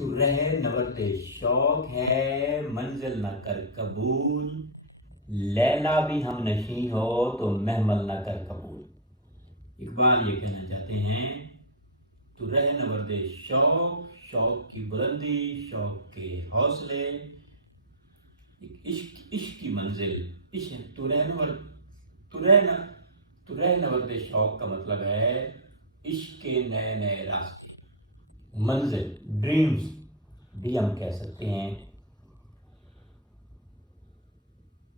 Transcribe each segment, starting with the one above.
تو رہے نورد شوق ہے منزل نہ کر قبول، لیلا بھی ہم نشیں ہو تو محمل نہ کر قبول۔ اقبال یہ کہنا چاہتے ہیں تو رہے نورد شوق، شوق کی بلندی، شوق کے حوصلے، عشق کی منزل، عشق تو رہے نورد شوق کا مطلب ہے عشق کے نئے نئے راستے، منزل، ڈریمز بھی ہم کہہ سکتے ہیں۔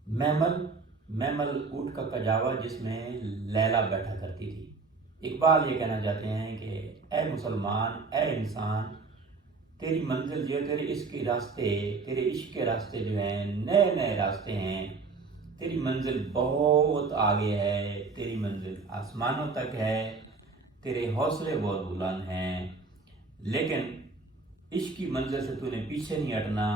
محمل اونٹ کا کجاوا جس میں لیلا بیٹھا کرتی تھی۔ اقبال یہ کہنا چاہتے ہیں کہ اے مسلمان، اے انسان، تیری منزل جو ہے، تیرے عشق کے راستے، تیرے عشق کے راستے جو ہیں نئے نئے راستے ہیں، تیری منزل بہت آگے ہے، تیری منزل آسمانوں تک ہے، تیرے حوصلے بہت بلند ہیں، لیکن عشق کی منزل سے تو نے پیچھے نہیں ہٹنا۔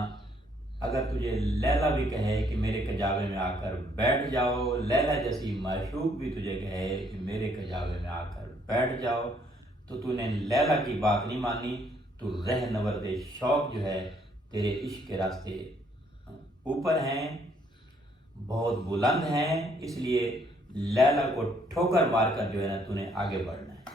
اگر تجھے لیلا بھی کہے کہ میرے کجاوے میں آ کر بیٹھ جاؤ، لیلا جیسی معشوق بھی تجھے کہے کہ میرے کجاوے میں آ کر بیٹھ جاؤ، تو نے لیلا کی بات نہیں مانی، تو رہ نورد شوق جو ہے تیرے عشق کے راستے اوپر ہیں، بہت بلند ہیں، اس لیے لیلا کو ٹھوکر مار کر جو ہے نا تو نے آگے بڑھنا ہے۔